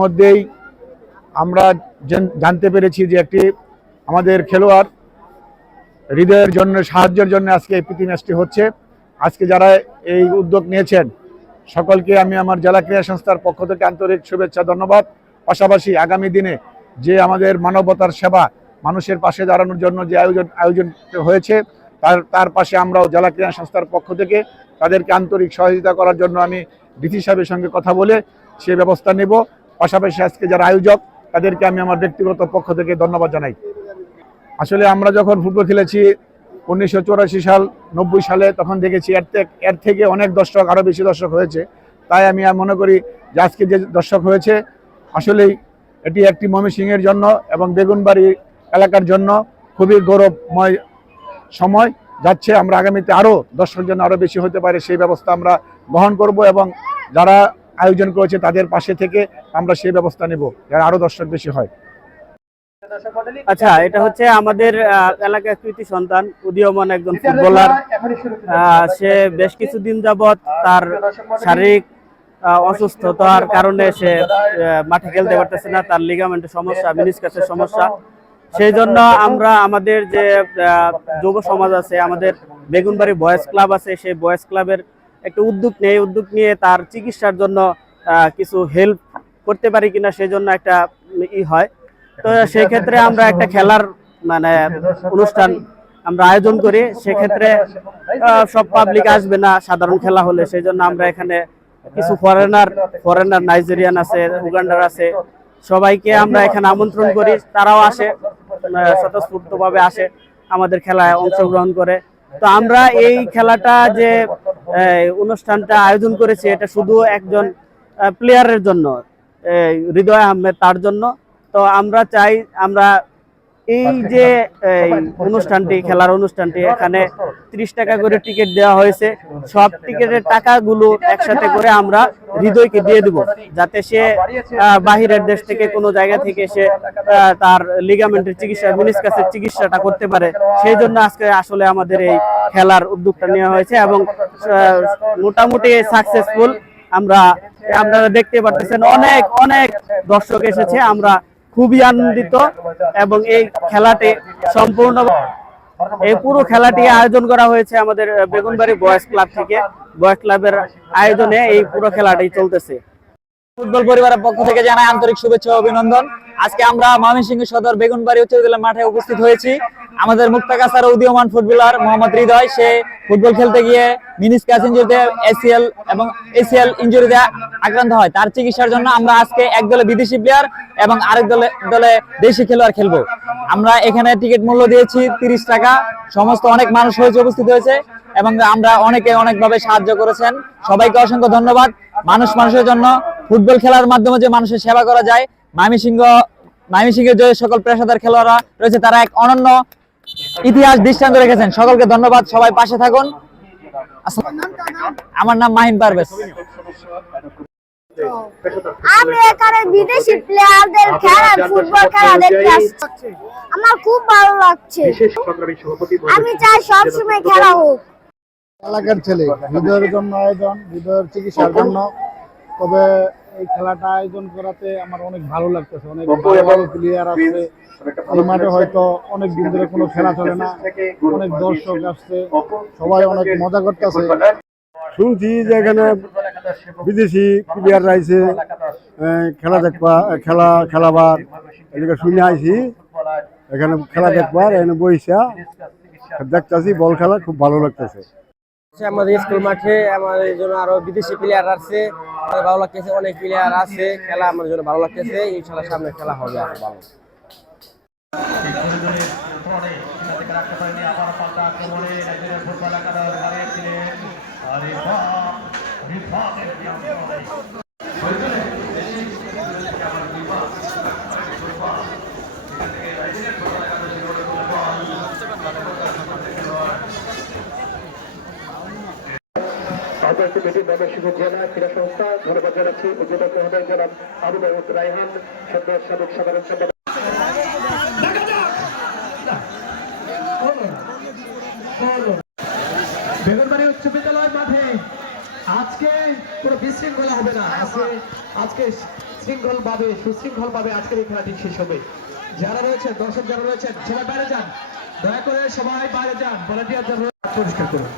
মধ্যেই আমরা জানতে পেরেছি যে একটি আমাদের খেলোয়াড় হৃদয়ের জন্য সাহায্যের জন্য আজকে এই প্রীতি ম্যাচটি হচ্ছে। আজকে যারা এই উদ্যোগ নিয়েছেন সকলকে আমি আমার জেলা ক্রীড়া সংস্থার পক্ষ থেকে আন্তরিক শুভেচ্ছা ধন্যবাদ। পাশাপাশি আগামী দিনে যে আমাদের মানবতার সেবা মানুষের পাশে দাঁড়ানোর জন্য যে আয়োজন হয়েছে তার পাশে আমরাও জেলা ক্রীড়া সংস্থার পক্ষ থেকে তাদেরকে আন্তরিক সহযোগিতা করার জন্য আমি ডিসি সাহেবের সঙ্গে কথা বলে সে ব্যবস্থা নেব। পাশাপাশি আজকে যারা আয়োজক তাদেরকে আমি আমার ব্যক্তিগত পক্ষ থেকে ধন্যবাদ জানাই। আসলে আমরা যখন ফুটবল খেলেছি 1984 সাল 90 সালে, তখন দেখেছি এর থেকে অনেক দর্শক, আরও বেশি দর্শক হয়েছে। তাই আমি মনে করি যে আজকে যে দর্শক হয়েছে আসলেই এটি একটি ময়মনসিংহের জন্য এবং বেগুনবাড়ি এলাকার জন্য খুবই গৌরবময় সময় যাচ্ছে। আমরা আগামীতে আরও দর্শক যেন আরও বেশি হতে পারে সেই ব্যবস্থা আমরা গ্রহণ করব এবং যারা আয়োজন করেছে তাদের পাশে থেকে আমরা সেই ব্যবস্থা নেব যারা আরও দর্শক বেশি হয়। আচ্ছা, এটা হচ্ছে আমাদের এলাকার কৃতি সন্তান উদীয়মান একজন ফুটবলার। সে বেশ কিছুদিন যাবৎ তার শারীরিক অসুস্থতার কারণে সে মাঠে খেলতে পারতেছে না। তার লিগামেন্টের সমস্যা, মিনিসকাসের সমস্যা। সেই জন্য আমরা আমাদের যে যুব সমাজ আছে, আমাদের বেগুনবাড়ি বয়েজ ক্লাব আছে, সেই বয়েজ ক্লাবের একটা উদ্যোগ নিয়ে তার চিকিৎসার জন্য কিছু হেল্প করতে পারি কিনা সেই জন্য একটা হয়। তো সেই ক্ষেত্রে আমরা একটা খেলার অনুষ্ঠান আমরা আয়োজন করি। সেক্ষেত্রে সব পাবলিক আসবে না সাধারণ খেলা হলে, সেই জন্য আমরা এখানে কিছু ফরেনার নাইজেরিয়ান আছে, উগান্ডার আছে, সবাইকে আমরা এখানে আমন্ত্রণ করি। তারাও আসে, স্বতঃস্ফূর্তভাবে আসে আমাদের খেলায় অংশগ্রহণ করে। তো আমরা এই খেলাটা যে অনুষ্ঠানটা আয়োজন করেছি এটা শুধু একজন প্লেয়ারের জন্য, হৃদয় আহমেদ, তার জন্য। তো আমরা চাই আমরা এই যে অনুষ্ঠানটি, খেলার অনুষ্ঠানটি, এখানে 30 টাকা করে টিকিট দেওয়া হয়েছে। সব টিকিটের টাকাগুলো একসাথে করে আমরা হৃদয়কে দিয়ে দেব, যাতে সে বাহিরের দেশ থেকে কোনো জায়গা থেকে সে তার লিগামেন্টের চিকিৎসা, মিনিসকাসের চিকিৎসাটা করতে পারে। সেই জন্য আজকে আসলে আমাদের এই খেলার উদ্যোগটা নেওয়া হয়েছে এবং মোটামুটি সাকসেসফুল। আপনারা দেখতে পাচ্ছেন অনেক অনেক দর্শক এসেছে। আমরা খুবই আনন্দিত এবং এই খেলাটি পুরো খেলাটি আয়োজন করা হয়েছে আমাদের বেগুনবাড়ি বয়েজ ক্লাব থেকে। বয়েজ ক্লাবের আয়োজনে এই পুরো খেলাটি চলতেছে। ফুটবল পরিবারের পক্ষ থেকে জানাই আন্তরিক শুভেচ্ছা ও অভিনন্দন। আজকে আমরা ময়মনসিংহ সদর বেগুনবাড়ি উচ্চ বিদ্যালয় মাঠে উপস্থিত হয়েছি। আমাদের মুক্তাগাছার উদীয়মান ফুটবলার মোহাম্মদ হৃদয়, সে ফুটবল খেলতে গিয়ে মিনিসকাস ইনজুরিতে এসিএল ইনজুরিতে আক্রান্ত হয়। তার চিকিৎসার জন্য আমরা আজকে এক দলে বিদেশি প্লেয়ার এবং আরেক দলে দেশি খেলোয়াড় খেলবো। আমরা এখানে টিকিট মূল্য দিয়েছি 30 টাকা। সমস্ত অনেক মানুষ হয়েছে, উপস্থিত হয়েছে এবং আমরা অনেকভাবে সাহায্য করেছেন। সবাইকে অসংখ্য ধন্যবাদ। মানুষের জন্য ফুটবল খেলার মাধ্যমে যে মানুষের সেবা করা যায়, ময়মনসিংহের যে সকল পেশাদার খেলোয়াড়রা রয়েছে তারা এক অনন্য ইতিহাস দৃষ্টান্ত রেখেছেন। সকলকে ধন্যবাদ, সবাই পাশে থাকুন। আমার নাম মাহিন পারভেজ। আমি এখানে বিদেশি প্লেয়ারদের খেলা, ফুটবল খেলা দেখতে আসছি। আমার খুব ভালো লাগছে। আমি চাই সবসময় খেলা হোক। এলাকার ছেলে, হৃদয়ের জন্য আয়োজন, হৃদয়ের চিকিৎসার জন্য। তবে এই খেলাটা আয়োজন করাতে আমার অনেক ভালো লাগতেছে। অনেক ভালো প্লেয়ার আছে এই মাঠে, হয়তো অনেক দিন ধরে কোনো খেলা চলে না। অনেক দর্শক আসছে, সবাই অনেক মজা করতেছে। শুনছি যে এখানে বিদেশি প্লেয়াররা আইছে খেলা খেলাবার এদিকে শুনে আইছি। এখানে খেলা দেখবার এখানে বইসা দেখতেছি বল খেলা, খুব ভালো লাগতেছে। আমাদের স্কুল মাঠে আমাদের জন্য আরো বিদেশি প্লেয়ার আছে, ভালো লাগতেছে। অনেক প্লেয়ার আছে, খেলা আমার জন্য ভালো লাগতেছে। ইনশাআল্লাহ সামনে খেলা হবে আরো ভালো। জেলা ক্রীড়া সংস্থা ধন্যবাদ জানাচ্ছি। উদ্বোধক মহোদয় জনাব আবু দাউদ রায়হান, সাবেক সাধারণ সম্পাদক। বেগুনবাড়ি উচ্চ বিদ্যালয় মাঠে আজকে কোনো বিশৃঙ্খলা হবে না। আজকে সুশৃঙ্খলভাবে আজকের এই খেলাটি শেষ হবে। যারা রয়েছেন, দর্শক যারা রয়েছেন, সবাই বাইরে যান, দয়া করে সবাই বাইরে যান, ভলান্টিয়ার যারা পরিষ্কার করুন।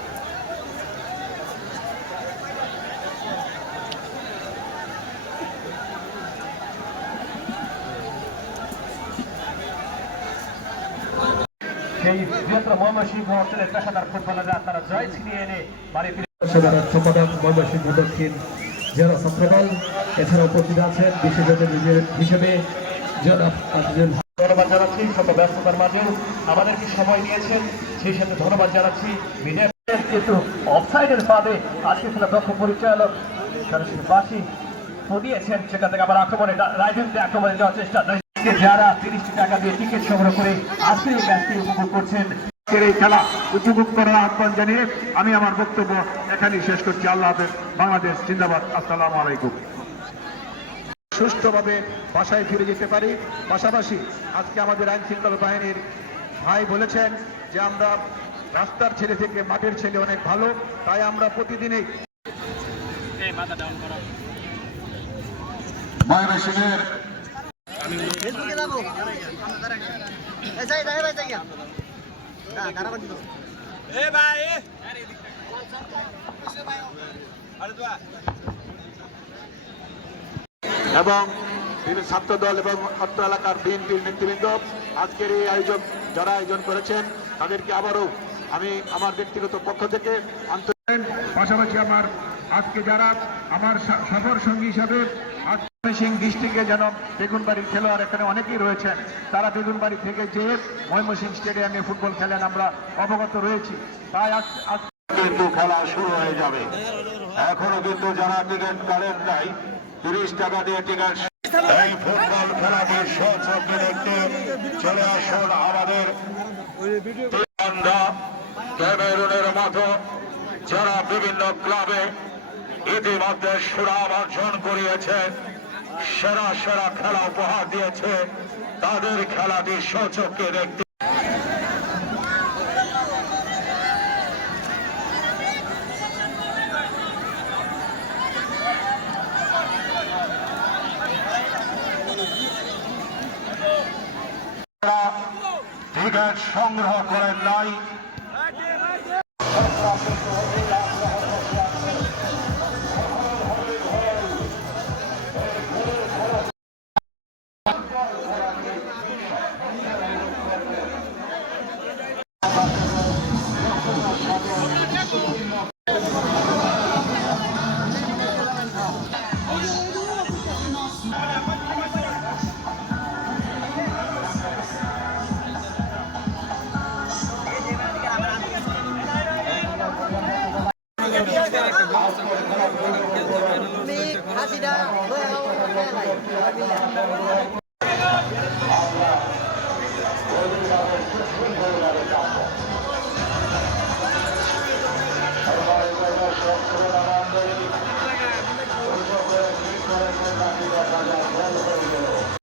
সেই বৃহত্তর ময়মনসিংহ অঞ্চলের পেশাদার ফুটবলাররা তারা জয় ছিনিয়ে এনে বাড়ি ফিরে সম্পাদক ময়মনসিংহ দক্ষিণ জেলা ছাত্রদল, এছাড়া উপস্থিত আছেন বিশেষ অতিথি হিসেবে ধন্যবাদ জানাচ্ছি। শত ব্যস্ততার মাঝে আমাদেরকে সময় নিয়েছেন, সেই সাথে ধন্যবাদ জানাচ্ছি মিডিয়ার। কিন্তু অফসাইডের ফাঁদে আজকে খেলা দক্ষ পরিচালক সরাসরি বাসি দিয়েছেন, সেখান থেকে আবার আক্রমণে রাইভেলকে আক্রমণে যাওয়ার চেষ্টা। যারা 30 টাকা দিয়ে টিকিট সংগ্রহ করে আজকে এই ম্যাচটি উপভোগ করছেন, এই খেলা উপভোগ করার আহ্বান জানিয়ে আমি আমার বক্তব্য এখানেই শেষ করছি। আল্লাহ হাফেজ, বাংলাদেশ জিন্দাবাদ, আসসালামু আলাইকুম। সুষ্ঠুভাবে বাসায় ফিরে যেতে পারি। পাশাপাশি আজকে আমাদের আইন শৃঙ্খলা বাহিনীর ভাই বলেছেন যে আমরা রাস্তার ছেলে থেকে মাঠের ছেলে অনেক ভালো, তাই আমরা প্রতিদিনই ময়মনসিংহের এবং ছাত্র দল এবং অত্র এলাকার বিএনপির নেতৃবৃন্দ আজকের এই আয়োজন যারা আয়োজন করেছেন তাদেরকে আবারও আমি আমার ব্যক্তিগত পক্ষ থেকে আন্তরিক। পাশাপাশি আমার আজকে যারা আমার সফর সঙ্গী হিসাবে ময়মনসিংহ ডিস্ট্রিক্টে যেন বেগুনবাড়ির খেলোয়াড় এখানে অনেকেই রয়েছেন, তারা বেগুনবাড়ি থেকে যে ময়মনসিংহ স্টেডিয়ামে ফুটবল খেলেন আমরা অবগত রয়েছি। তাই কিন্তু খেলা শুরু হয়ে যাবে। এখনো কিন্তু যারা টিকিট কাটেন নাই 30 টাকা দিয়ে টিকিট এই ফুটবল খেলাটির সচক্ষে দেখতে চলে আসুন আমাদের ক্যামেরুনের মতো যারা বিভিন্ন ক্লাবে ইতিমধ্যে সুনাম অর্জন করিয়েছে, সেরা সেরা খেলা উপহার দিয়েছে, তাদের খেলাটি সচক্ষে দেখতে টিকিট সংগ্রহ করেন নাই। Kasih dah.